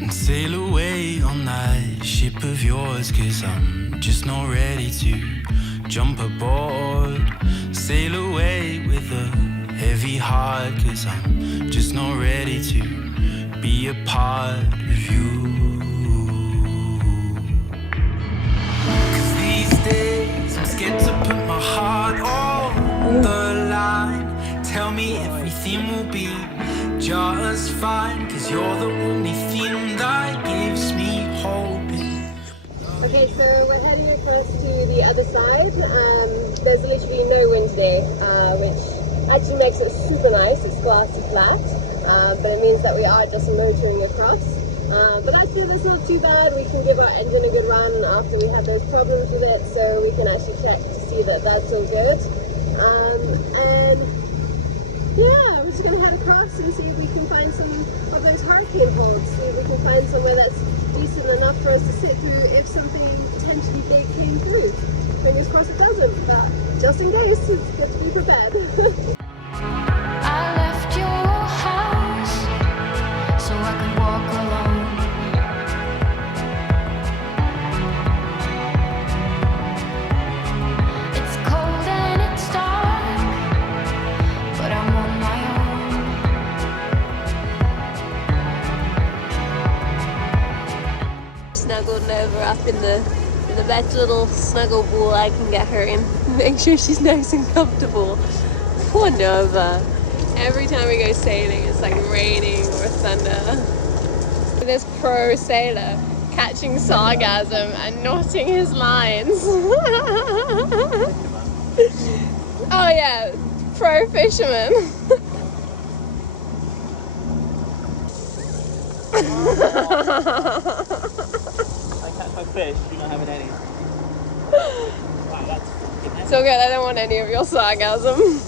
and sail away on that ship of yours, 'cause I'm just not ready to jump aboard. Sail away with a heavy heart, 'cause I'm just not ready to be a part of you. 'Cause these days I'm scared to put my heart on the line. Tell me everything will be just fine, 'cause you're the only thing that gives me hope. Okay, so we're heading across to the other side. There's literally no wind today, which actually makes it super nice. It's glassy flat, but it means that we are just motoring across. But actually that's not too bad. We can give our engine a good run after we had those problems with it, so we can actually check to see that that's all good. And yeah, we're just going to head across and see if we can find some of those hurricane holes, see if we can find somewhere that's decent enough for us to sit through if something potentially big came through. Fingers crossed it doesn't, but just in case, it's good to be prepared. I left your house so I could walk alone. It's cold and it's dark, but I'm on my own. Snuggled over up in the best little snuggle ball I can get her in. Make sure she's nice and comfortable. Poor Nova. Every time we go sailing, it's like raining or thunder. This pro sailor catching sargassum and knotting his lines. Oh yeah, pro fisherman. I catch my fish, you're not having any. Wow, that's It's all good, I don't want any of your sargassum.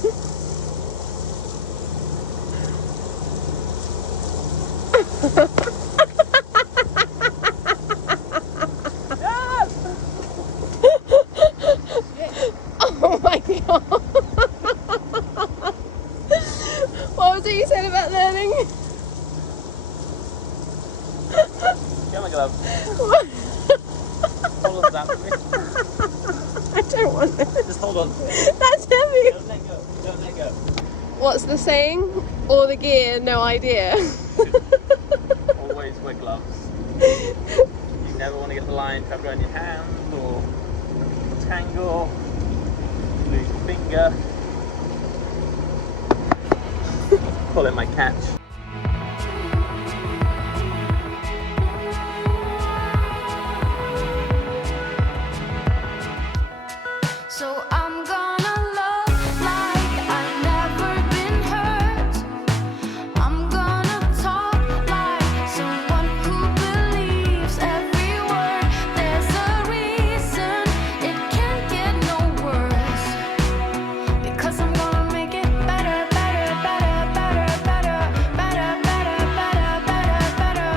Oh my god. What was it you said about learning? Get my gloves. Hold on to that for me. I don't want it. Just hold on. That's heavy. Don't let go. Don't let go. What's the saying? Or the gear, no idea. Always wear gloves. You never want to get the line trapped around your hand or tangle, lose your finger. Call it my catch. So I'm gonna love like I've never been hurt. I'm gonna talk like someone who believes every word. There's a reason it can't get no worse, because I'm gonna make it better, better, better, better, better, better, better, better, better, better.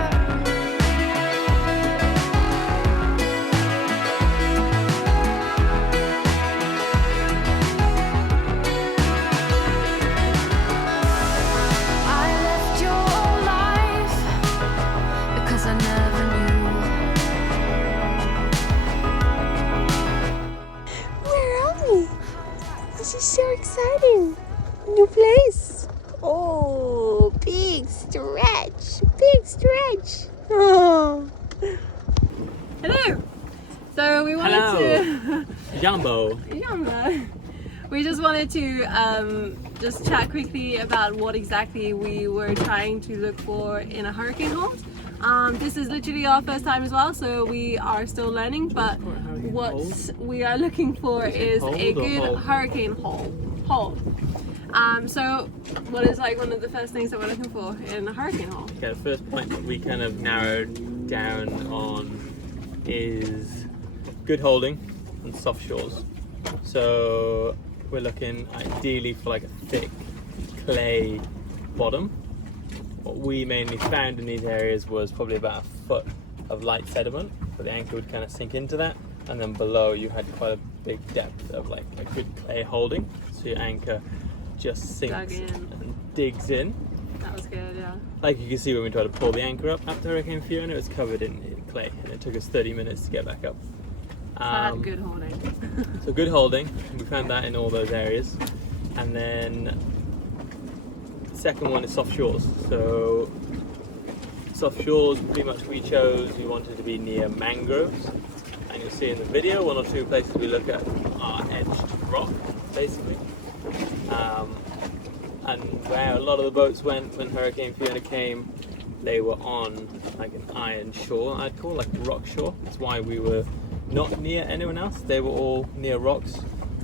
I left your life because I never knew. Where are we? This is so exciting. New place. Oh, big stretch. Big stretch. Oh. Hello. So we wanted to... Jumbo. Yumma. We just wanted to just chat quickly about what exactly we were trying to look for in a hurricane hold. This is literally our first time as well, so we are still learning, but what we are looking for is a good hurricane hold. So what is like one of the first things that we're looking for in a hurricane hold? Okay, the first point that we kind of narrowed down on is good holding and soft shores. So we're looking ideally for like a thick clay bottom. What we mainly found in these areas was probably about a foot of light sediment, so the anchor would kind of sink into that, and then below you had quite a big depth of like a good clay holding, so your anchor just sinks and digs in. That was good, yeah. Like you can see when we tried to pull the anchor up after Hurricane Fiona, it was covered in clay, and it took us 30 minutes to get back up. So I had good holding. So good holding, we found that in all those areas. And then the second one is soft shores. So soft shores, pretty much we chose, we wanted to be near mangroves. And you'll see in the video, 1 or 2 places we look at are edged rock, basically. And where a lot of the boats went when Hurricane Fiona came, they were on like an iron shore, I'd call, like a rock shore. That's why we were not near anyone else. They were all near rocks,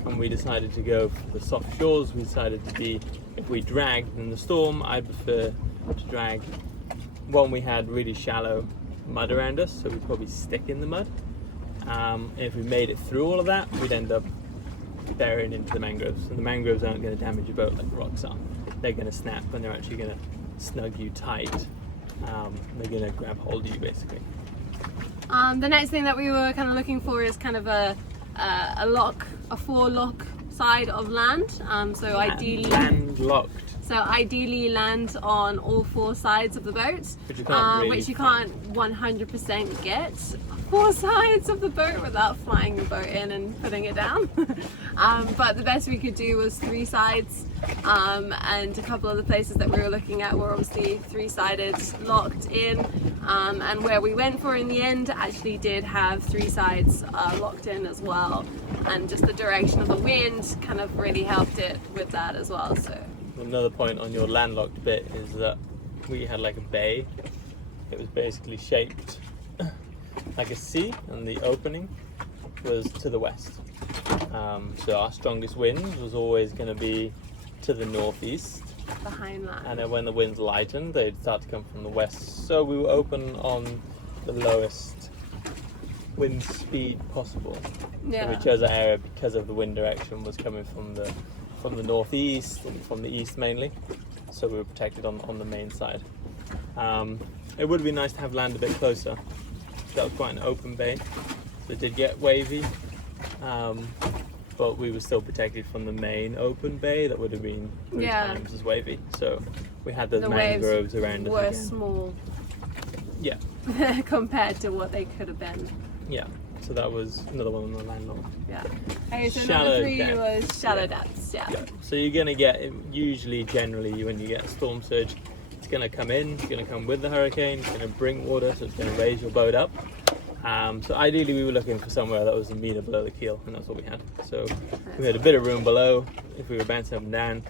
and we decided to go for the soft shores. We decided to be, if we dragged in the storm, I'd prefer to drag. One, we had really shallow mud around us, so we'd probably stick in the mud. If we made it through all of that, we'd end up burying into the mangroves, and the mangroves aren't going to damage your boat like rocks are. They're going to snap, and they're actually going to snug you tight. They're going to grab hold of you, basically. The next thing that we were kind of looking for is kind of a 4-lock side of land. So ideally Landlocked. So ideally land on all 4 sides of the boat, Which you can't really which you can't 100% get 4 sides of the boat without flying the boat in and putting it down. But the best we could do was 3 sides, and a couple of the places that we were looking at were obviously 3-sided, locked in, and where we went for in the end actually did have 3 sides locked in as well, and just the direction of the wind kind of really helped it with that as well. So another point on your landlocked bit is that we had like a bay. It was basically shaped like a C, and the opening was to the west. So our strongest wind was always going to be to the northeast. behind land. And then when the winds lightened, they'd start to come from the west. So we were open on the lowest wind speed possible. Yeah. So we chose that area because of the wind direction was coming from the northeast and from the east mainly. So we were protected on the main side. It would be nice to have land a bit closer. That was quite an open bay, so it did get wavy. But we were still protected from the main open bay that would have been 3 times as wavy. So we had those mangroves around us were again. small. Yeah. Compared to what they could have been. Yeah. So that was another one on the landlocked. Yeah. Okay, so Shallow number 3 depth. was shallow depths. Yeah. So you're gonna get, usually, generally, when you get a storm surge, it's gonna come in, it's gonna come with the hurricane, it's gonna bring water, so it's gonna raise your boat up. So ideally we were looking for somewhere that was a meter below the keel, and that's what we had. So we had a bit of room below if we were bouncing up and down,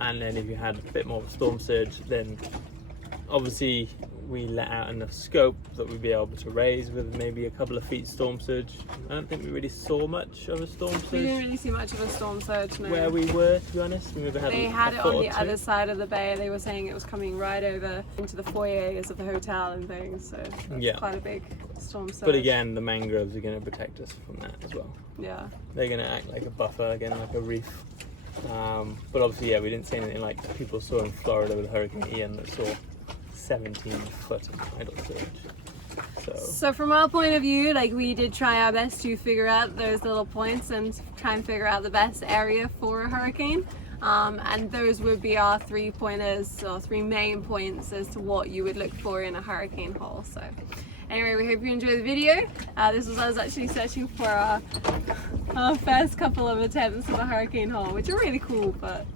and then if you had a bit more of a storm surge, then obviously we let out enough scope that we'd be able to raise with maybe a couple of feet storm surge. I don't think we really saw much of a storm surge. We didn't really see much of a storm surge, no. Where we were, to be honest. We maybe had They a had it foot on or the two. other side of the bay. They were saying it was coming right over into the foyers of the hotel and things, so that's quite a big storm surge. But again, the mangroves are going to protect us from that as well. Yeah. They're going to act like a buffer, again, like a reef. But obviously, yeah, we didn't see anything like people saw in Florida with Hurricane Ian that saw 17-foot tidal surge. So from our point of view, like, we did try our best to figure out those little points and try and figure out the best area for a hurricane. And those would be our 3 pointers, or 3 main points as to what you would look for in a hurricane hole. So anyway, we hope you enjoyed the video. This was us actually searching for our first couple of attempts at a hurricane hole, which are really cool. But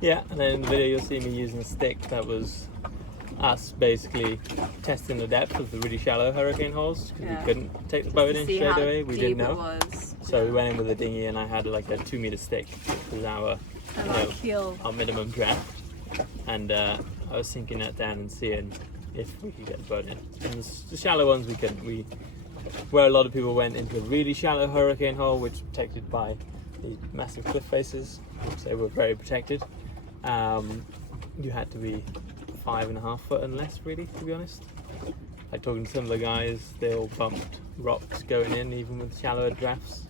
yeah, and then in the video you'll see me using a stick. That was us basically testing the depth of the really shallow hurricane holes, because we couldn't take the boat in straight away. We didn't know. So we went in with a dinghy, and I had like a 2-meter stick, which was our minimum draft. And I was sinking that down and seeing if we could get the boat in. And the shallow ones we couldn't. Where a lot of people went into a really shallow hurricane hole, which is protected by these massive cliff faces, which they were very protected. You had to be 5.5 foot and less, really, to be honest. Like, talking to some of the guys, they all bumped rocks going in, even with shallower drafts.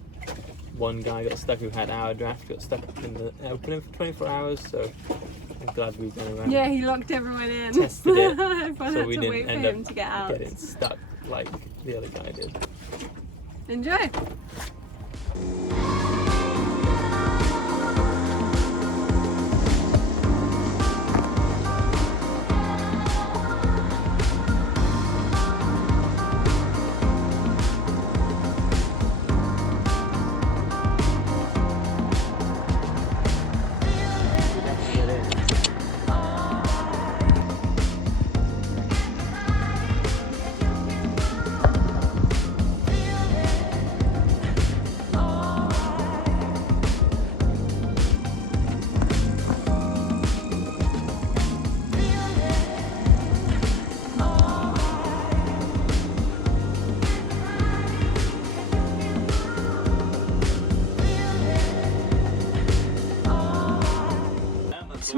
One guy got stuck who had our draft, got stuck in the opening for 24 hours, so I'm glad we went around. yeah, he locked everyone in. Tested it, Everyone so had we to didn't wait for end him up to get out. getting stuck like the other guy did. Enjoy.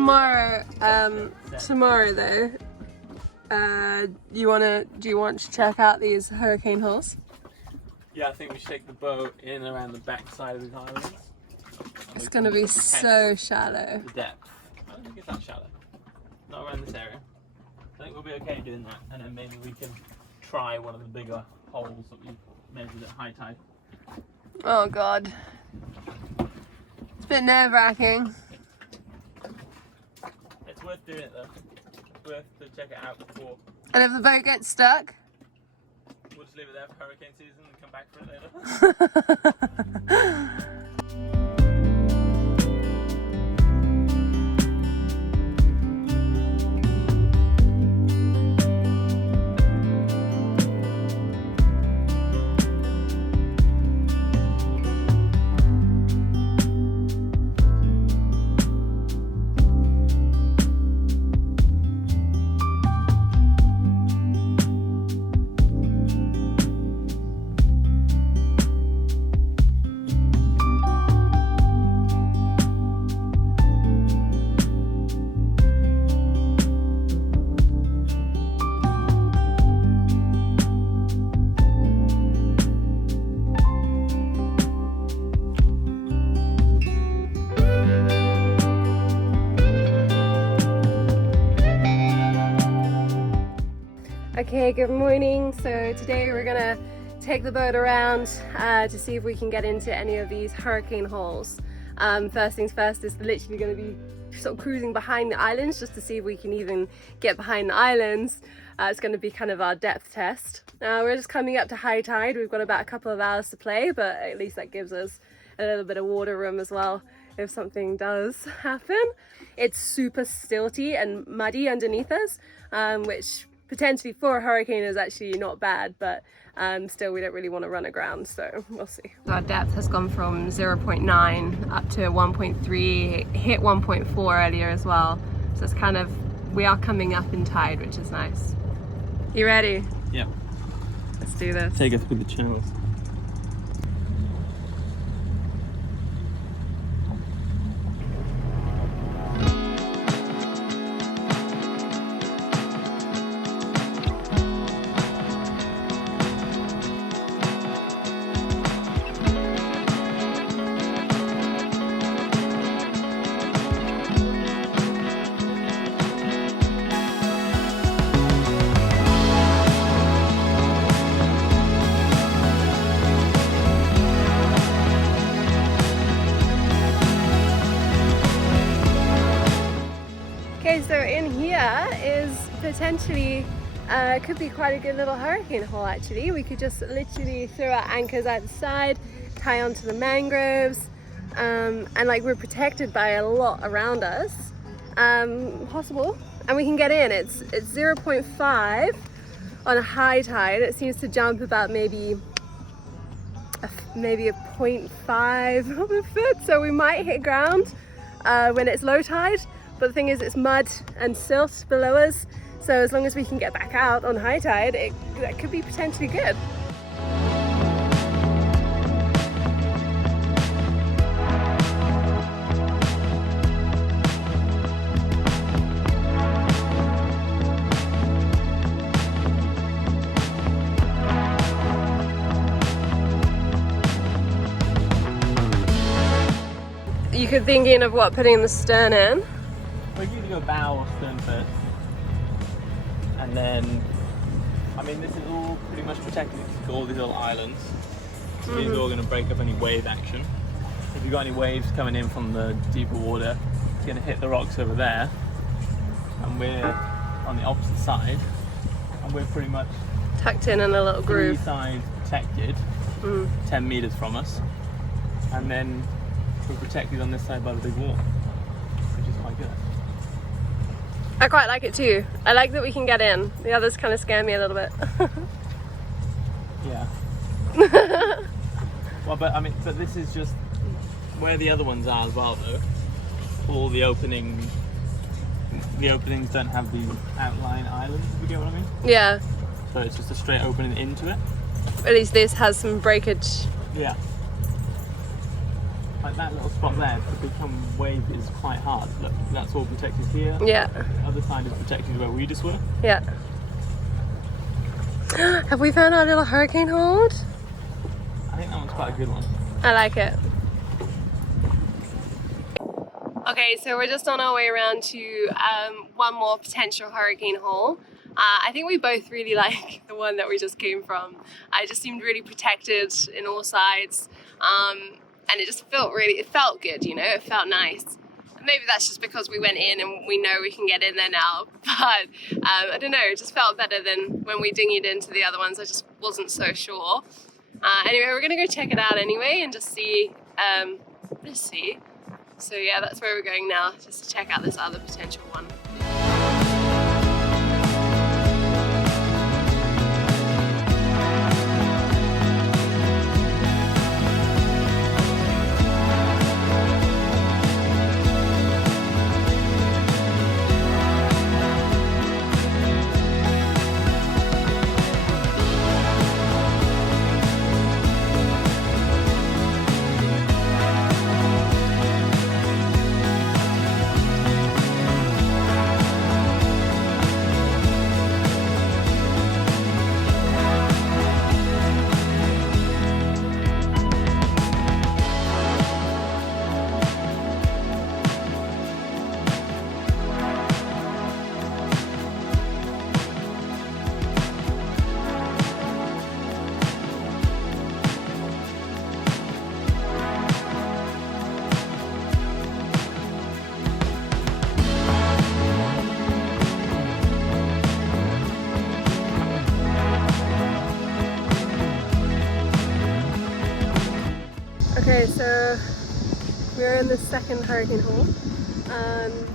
tomorrow though, do you want to check out these hurricane holes? Yeah, I think we should take the boat in around the back side of these islands. It's gonna be so shallow. The depth. I don't think it's that shallow. Not around this area. I think we'll be okay doing that, and then maybe we can try one of the bigger holes that we measured at high tide. Oh god. It's a bit nerve-wracking. It's worth doing it though. It's worth to check it out before. And if the boat gets stuck? We'll just leave it there for hurricane season and come back for it later. Okay, good morning. So today we're gonna take the boat around to see if we can get into any of these hurricane holes. First things first is literally gonna be sort of cruising behind the islands just to see if we can even get behind the islands. It's gonna be kind of our depth test. Now we're just coming up to high tide. We've got about a couple of hours to play, but at least that gives us a little bit of water room as well if something does happen. It's super stilty and muddy underneath us, which potentially for a hurricane is actually not bad, but still we don't really want to run aground, so we'll see. Our depth has gone from 0.9 up to 1.3, hit 1.4 earlier as well, so it's kind of, we are coming up in tide, which is nice. You ready? Yeah. Let's do this. Take us through the channels. Okay, so in here is potentially, could be quite a good little hurricane hole actually. We could just literally throw our anchors out the side, tie onto the mangroves, and like we're protected by a lot around us, possible, and we can get in. It's 0.5 on a high tide. It seems to jump about maybe a 0.5 of a foot, so we might hit ground when it's low tide. But the thing is, it's mud and silt below us, so as long as we can get back out on high tide, that could be potentially good. You could thinking of what, putting the stern in? We can either go bow or stern first. And then, I mean, this is all pretty much protected. It's got all these little islands. So these are all going to break up any wave action. If you've got any waves coming in from the deeper water, it's going to hit the rocks over there. And we're on the opposite side. And we're pretty much Tucked in a little groove. 3 sides protected, 10 meters from us. And then we're protected on this side by the big wall, which is quite good. I quite like it too. I like that we can get in. The others kind of scare me a little bit. Yeah. Well, but I mean, but this is just where the other ones are as well, though. All the openings don't have these outline islands, if you get what I mean. Yeah. So it's just a straight opening into it. At least this has some breakage. Yeah. like that little spot there to become wave is quite hard. Look, that's all protected here. Yeah. The other side is protected where we just were. Yeah. Have we found our little hurricane hold? I think that one's quite a good one. I like it. Okay, so we're just on our way around to one more potential hurricane hole. I think we both really like the one that we just came from. It just seemed really protected in all sides, and it just felt good, you know, it felt nice. Maybe that's just because we went in and we know we can get in there now, but I don't know, it just felt better than when we dinghied into the other ones. I just wasn't so sure. Anyway, we're gonna go check it out anyway and just see. So yeah, that's where we're going now, just to check out this other potential one. Okay, so we're in the second hurricane hole.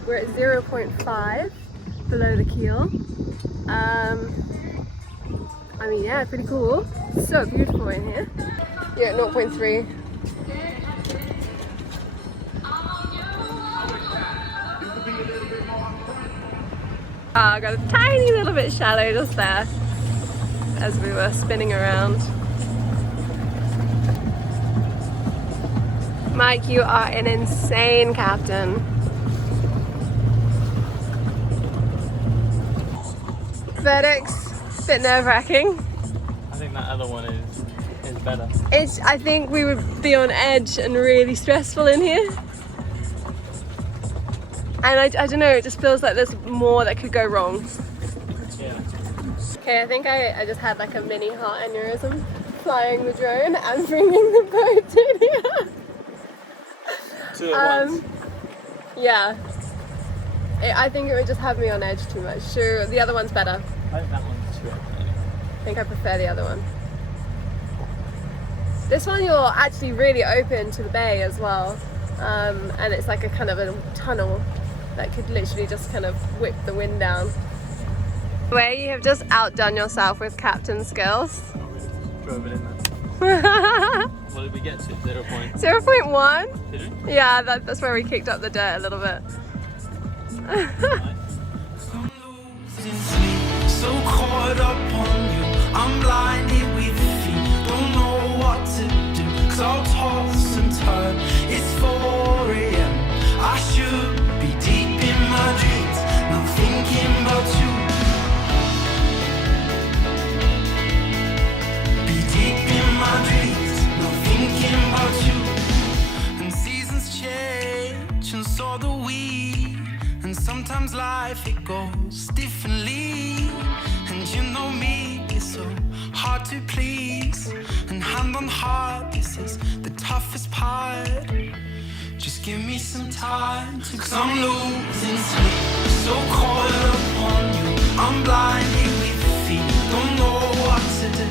We're at 0.5 below the keel. I mean, yeah, pretty cool. So beautiful in here. You're at 0.3. Got a tiny little bit shallow just there as we were spinning around. Mike, you are an insane captain. Verdicts, bit nerve-wracking. I think that other one is better. I think we would be on edge and really stressful in here. And I don't know, it just feels like there's more that could go wrong. Yeah. Okay, I think I just had like a mini heart aneurysm flying the drone and bringing the boat in here. Two at once. Yeah. I think it would just have me on edge too much. Sure, the other one's better. I think that one's too okay. I think I prefer the other one. This one you're actually really open to the bay as well. And it's like a kind of a tunnel that could literally just kind of whip the wind down. Where you have just outdone yourself with captain skills. Oh, we just drove it in there. What did we get to? 0.1? 0.1? Did we? Yeah, that's where we kicked up the dirt a little bit. So caught up on you, I'm blinded with fear. Don't know what to do, 'cause I'll toss and turn. It's 4 AM, I should be deep in my dreams, not thinking about you. Be deep in my dreams, not thinking about you. And seasons change, and so do we. And sometimes life, it goes differently. And you know me, it's so hard to please. And hand on heart, this is the toughest part. Just give me some time to, 'cause I'm losing sleep. So caught up on you, I'm blinded